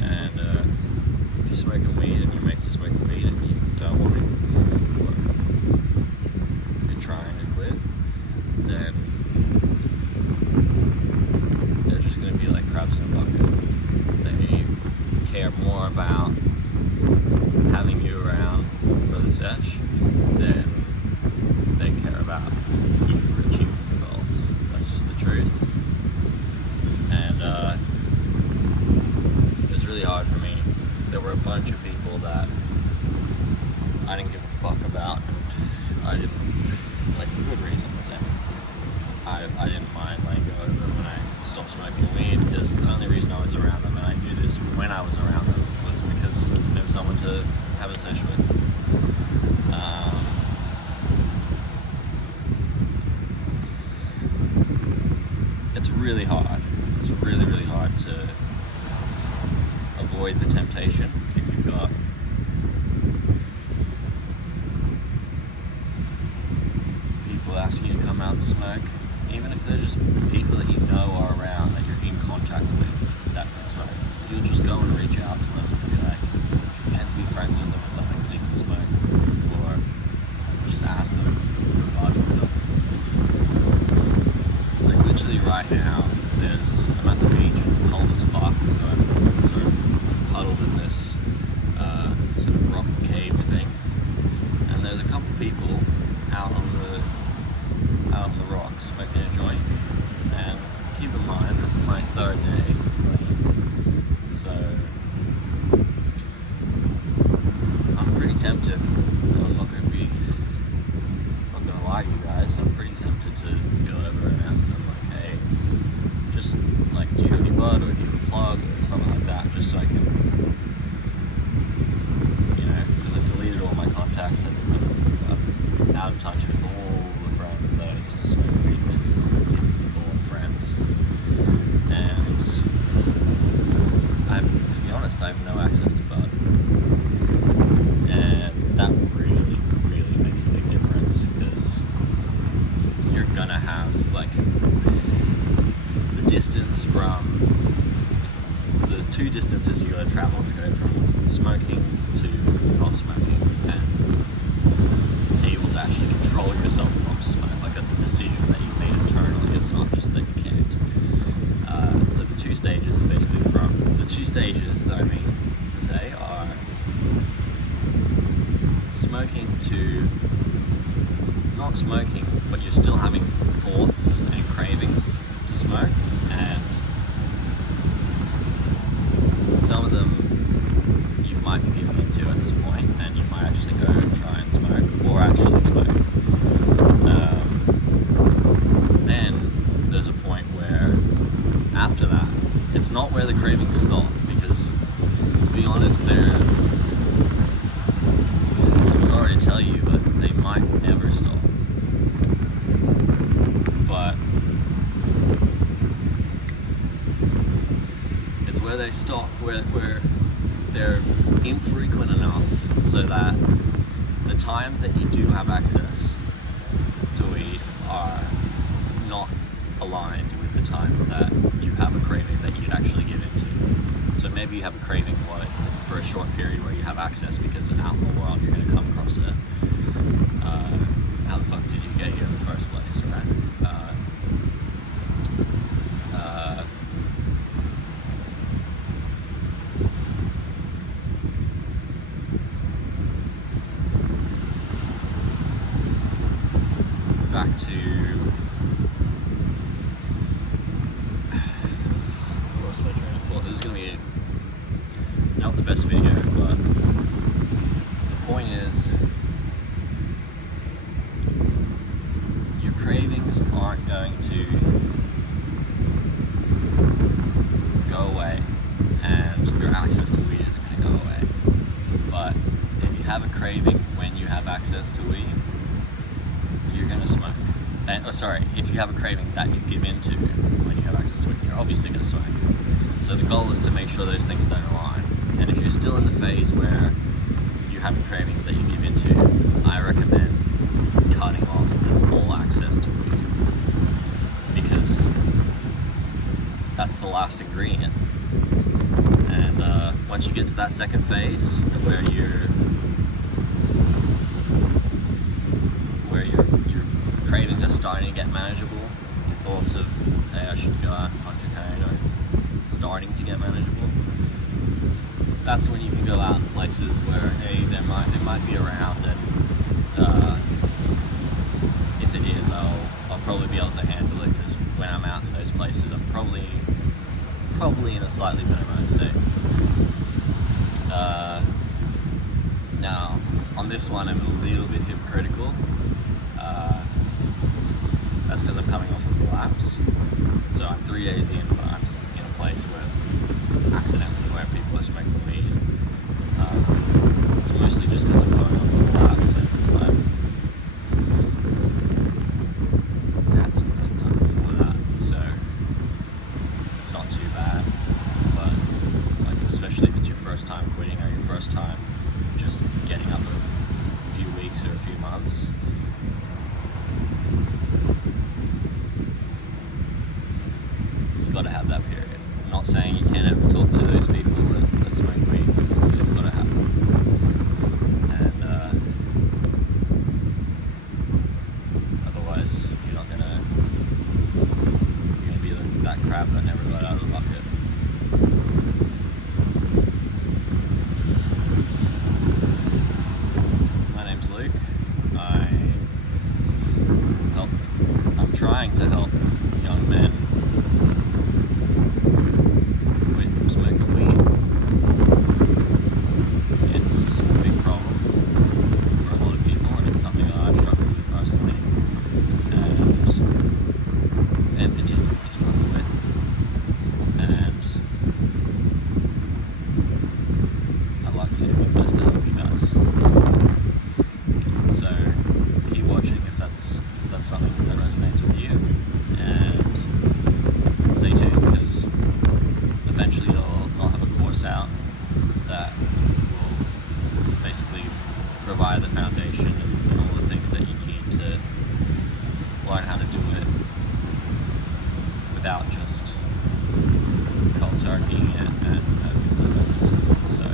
And if you're smoking weed and your mates are smoking weed and you don't want to, you're trying to quit, then they're just going to be like crabs in a bucket. They care more about having you around for the sesh than they care about you achieving your goals. That's just the truth. And it was really hard for me. There were a bunch of people that I didn't give a fuck about, and I didn't, like, for good reasons, and I didn't mind letting go of them when I stopped smoking weed, because the only reason I was around them, and I knew this when I was around them, was because there was someone to have a session with. It's really hard. It's really, really hard to avoid the temptation if you've got people asking you to come out and smoke, even if they're just people that you know are around, that you're in contact with, that can smoke. You'll just go and reach out to them and be like, pretend to be friends with them or something so you can smoke, or just ask them for a bud and stuff. Like, literally right now, I'm at the beach, it's cold as fuck, so I'm sort of huddled in this sort of rock cave thing, and there's a couple people out on the rocks smoking a joint. And keep in mind, this is my third day clean, so I'm pretty tempted. I'm not gonna lie to you guys, I'm pretty tempted to go over and ask them, like, hey, just like, do you have any bud, or do you have a plug, or something like that, just so I can, because I've deleted all my contacts and I'm out of touch with all the friends that I used to smoke weed with, all friends, and to be honest, I have no access to bud, and that really, really makes a big difference, because you're gonna have, like, the distance from, so there's two distances you gotta travel to go from smoking to not smoking, and able to actually control yourself not to smoke. Like, that's a decision that you made internally, it's not just that you can't. So the two stages is basically the two stages that I mean to say are smoking to not smoking, but you're still having thoughts and cravings to smoke, and some of them you might be giving into at this point, and you might actually go and try and smoke, or actually smoke. Then there's a point where, after that, it's not where the cravings stop, because, to be honest, I'm sorry to tell you, but they might never stop. But it's where they stop, where they're infrequent enough so that the times that you do have access to weed are not aligned with the times that you have a craving that you'd actually give into. So maybe you have a craving for a short period where you have access, because out in the world you're going to come across it. How the fuck did you get here in the first place, right? Back to, I lost my train of thought. This is going to be not the best video, but the point is, your cravings aren't going to go away, and your access to weed isn't going to go away. But if you have a craving when you have access to weed, you're going to smoke. If you have a craving that you give into when you have access to it, you're obviously going to smoke. So the goal is to make sure those things don't align. And if you're still in the phase where you're having cravings that you give into, I recommend cutting off all access to weed, because that's the last ingredient. once you get to that second phase of where your cravings are starting to get manageable, your thoughts of, hey, I should go out and punch a cane are starting to get manageable, that's when you can go out in places where, hey, they might be around, and if it is, I'll probably be able to handle it, because when I'm out in those places, I'm probably in a slightly better mind state. Now, on this one, I'm a little bit hypocritical. That's because I'm coming off of a lapse. So I'm 3 days in, but I'm in a place where people are smoking weed. It's mostly just because I'm coming off of a lapse, and I've had some clean time before that, so it's not too bad. But like, especially if it's your first time quitting, or your first time just getting up a few weeks or a few months, you've got to have that period. I'm not saying you can't ever talk to those people that smoke weed, but it's got to happen. And otherwise, you're gonna be that crab that never got out of the bucket. My name's Luke. I'm trying to help young men quit smoking weed. It's a big problem for a lot of people, and it's something that I've struggled with personally, and continue to struggle with. And I'd like to do my best to help you guys. So keep watching if that's something that resonates with you, and stay tuned, because eventually I'll have a course out that will basically provide the foundation and all the things that you need to learn how to do it without just cold turkey and hoping for the best. So